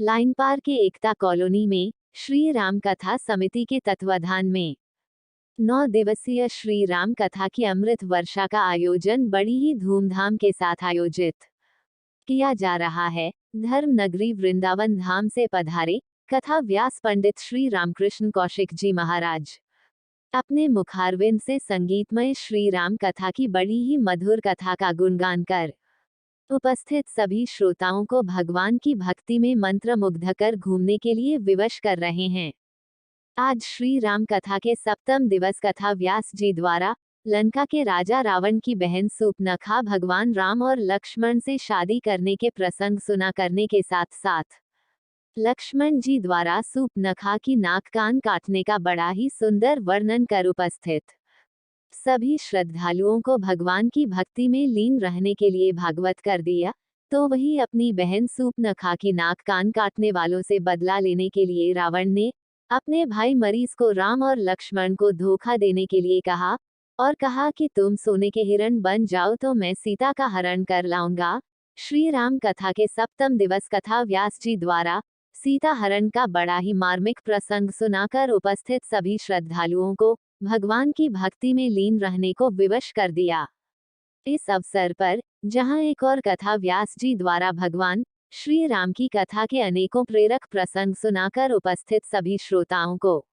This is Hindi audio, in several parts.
लाइन पार के एकता कॉलोनी में श्री राम कथा समिति के तत्वाधान में 9 दिवसीय श्री राम कथा की अमृत वर्षा का आयोजन बड़ी ही धूमधाम के साथ आयोजित किया जा रहा है। धर्म नगरी वृंदावन धाम से पधारे कथा व्यास पंडित श्री रामकृष्ण कौशिक जी महाराज अपने मुखारविंद से संगीतमय श्री राम कथा की बड़ी ही मधुर कथा का गुणगान कर उपस्थित सभी श्रोताओं को भगवान की भक्ति में मंत्रमुग्ध कर घूमने के लिए विवश कर रहे हैं। आज श्री राम कथा के सप्तम दिवस कथा व्यास जी द्वारा लंका के राजा रावण की बहन सूर्पनखा भगवान राम और लक्ष्मण से शादी करने के प्रसंग सुना करने के साथ साथ लक्ष्मण जी द्वारा सूर्पनखा की नाक कान काटने का बड़ा ही सुंदर वर्णन कर उपस्थित सभी श्रद्धालुओं को भगवान की भक्ति में लीन रहने के लिए भागवत कर दिया। तो वही अपनी बहन सूर्पनखा की नाक कान काटने वालों से बदला लेने के लिए रावण ने अपने भाई मरीज को राम और लक्ष्मण को धोखा देने के लिए कहा और कहा कि तुम सोने के हिरण बन जाओ तो मैं सीता का हरण कर लाऊंगा। श्री राम कथा के सप्तम दिवस कथा व्यास जी द्वारा सीता हरण का बड़ा ही मार्मिक प्रसंग सुनाकर उपस्थित सभी श्रद्धालुओं को भगवान की भक्ति में लीन रहने को विवश कर दिया। इस अवसर पर जहां एक और कथा व्यास जी द्वारा भगवान श्री राम की कथा के अनेकों प्रेरक प्रसंग सुनाकर उपस्थित सभी श्रोताओं को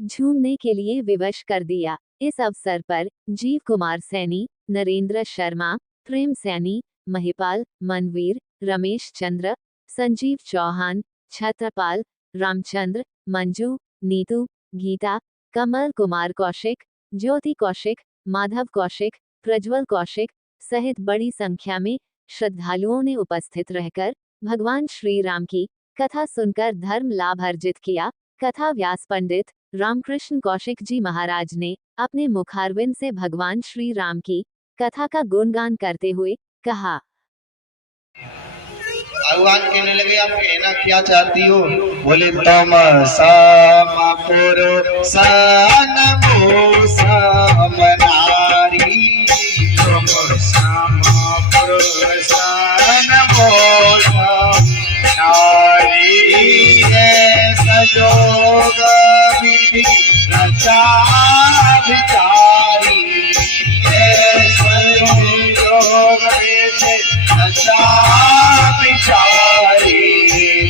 झूमने के लिए विवश कर दिया। इस अवसर पर जीव कुमार सैनी, नरेंद्र शर्मा, प्रेम सैनी, महिपाल, मनवीर, रमेश चंद्र, संजीव चौहान, छत्रपाल, रामचंद्र, मंजू, नीतू, गीता, कमल कुमार कौशिक, ज्योति कौशिक, माधव कौशिक, प्रज्वल कौशिक सहित बड़ी संख्या में श्रद्धालुओं ने उपस्थित रहकर भगवान श्री राम की कथा सुनकर धर्म लाभ अर्जित किया। कथा व्यास पंडित रामकृष्ण कौशिक जी महाराज ने अपने मुखारविंद से भगवान श्री राम की कथा का गुणगान करते हुए कहा। भगवान कहने लगे आप कहना क्या चाहती हो? बोले तम समपुर सनमो समनारी, तम समपुर सनमो समनारी, सजोग विधि रचा विचारी, संयोग विधि रचा विचारी,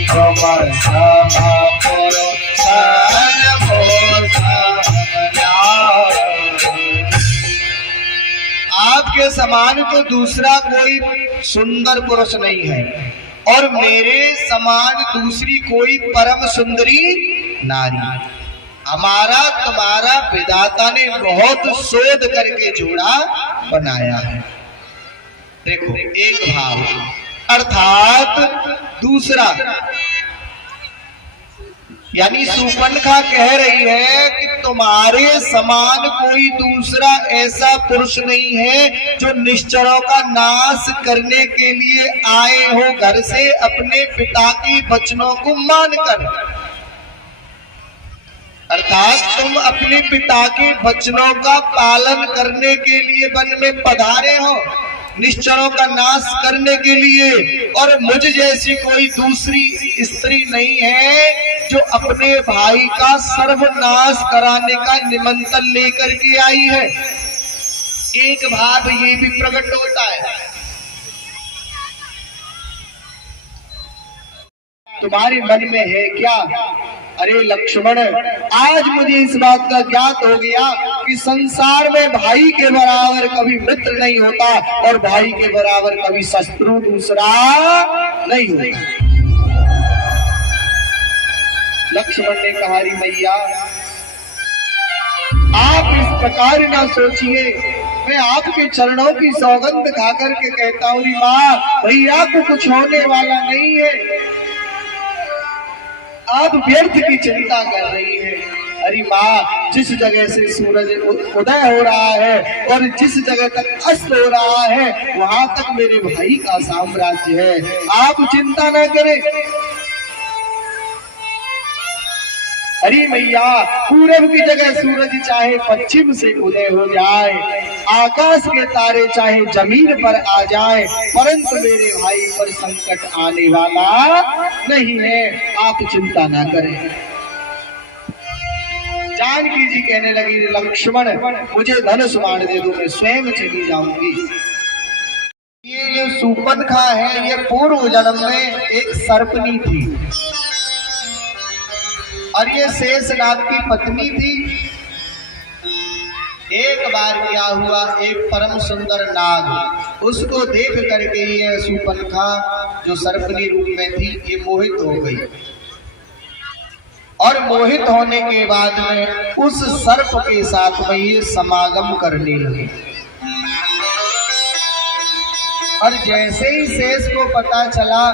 तम समपुर सनमो समनारी। आपके समान तो दूसरा कोई सुंदर पुरुष नहीं है और मेरे समान दूसरी कोई परम सुंदरी नारी। हमारा तुम्हारा विधाता ने बहुत शोध करके जोड़ा बनाया है। देखो एक भाव अर्थात दूसरा, यानी सूर्पनखा कह रही है कि तुम्हारे समान कोई दूसरा ऐसा पुरुष नहीं है जो निश्चरों का नाश करने के लिए आए हो घर से अपने पिता के वचनों को मानकर। अर्थात तुम अपने पिता के वचनों का पालन करने के लिए वन में पधारे हो, निश्चरों का नाश करने के लिए, और मुझ जैसी कोई दूसरी स्त्री नहीं है जो अपने भाई का सर्वनाश कराने का निमंत्रण लेकर के आई है। एक भाव ये भी प्रकट होता है, तुम्हारे मन में है क्या? अरे लक्ष्मण, आज मुझे इस बात का ज्ञात हो गया कि संसार में भाई के बराबर कभी मित्र नहीं होता और भाई के बराबर कभी शत्रु दूसरा नहीं होता। लक्ष्मण ने कहा, री मैया आप इस प्रकार ना सोचिए, मैं आपके चरणों की सौगंध खा करके कहता हूँ री माँ, भैया को कुछ होने वाला नहीं है। आप व्यर्थ की चिंता कर रही है। अरे माँ, जिस जगह से सूरज उदय हो रहा है और जिस जगह तक अस्त हो रहा है वहां तक मेरे भाई का साम्राज्य है, आप चिंता न करें। अरे मैया, पूरब की जगह सूरज चाहे पश्चिम से उदय हो जाए, आकाश के तारे चाहे जमीन पर आ जाए, परंतु मेरे भाई पर संकट आने वाला नहीं है, आप चिंता ना करें। जानकी जी कहने लगी, लक्ष्मण मुझे धनुष बाण दे दो, मैं स्वयं चली जाऊंगी। ये जो सूर्पनखा है, ये पूर्व जन्म में एक सर्पनी थी और ये शेषनाग की पत्नी थी। एक बार क्या हुआ, एक परम सुंदर नाग उसको देख करके ये सूर्पनखा जो सर्पनी रूप में थी, ये मोहित हो गई और मोहित होने के बाद में उस सर्प के साथ में ये समागम करने लगी। और जैसे ही शेष को पता चला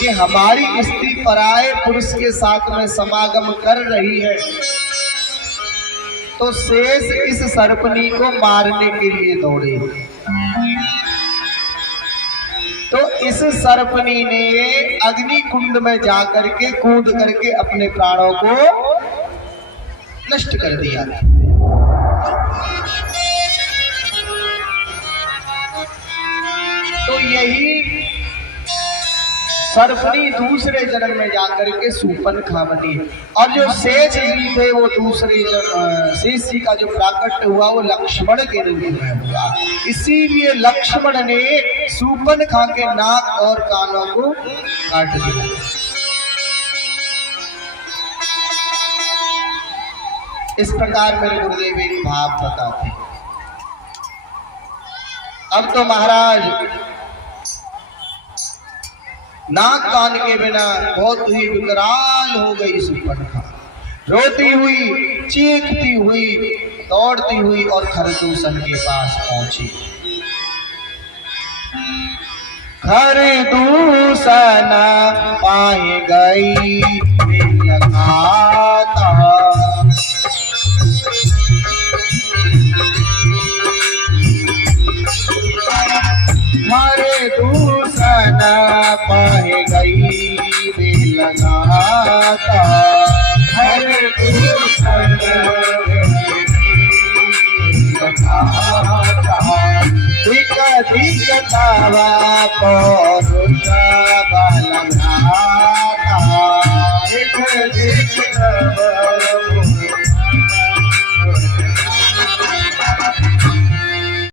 कि हमारी स्त्री पराये पुरुष के साथ में समागम कर रही है, तो शेष इस सर्पनी को मारने के लिए दौड़े। तो इस सर्पनी ने अग्नि कुंड में जाकर के कूद करके अपने प्राणों को नष्ट कर दिया। तो यही सर्पनी दूसरे जन्म में जाकर के सूर्पनखा बनी और जो शेष जी थे वो दूसरे शेष जी का जो प्राकट्य हुआ वो लक्ष्मण के रूप में हुआ। इसीलिए लक्ष्मण ने सूर्पनखा के नाक और कानों को काट दिया। इस प्रकार मेरे गुरुदेव एक भाव बताते। अब तो महाराज नाक कान के बिना बहुत ही विकराल हो गई सूर्पनखा, रोती हुई, चीखती हुई, दौड़ती हुई और खरदूषण के पास पहुंची। खरदूषण पाए गई लगाता, खरदूषण पाए गई लगाता, खरदूषण लगाता, दिख दिख तावा पौरुषा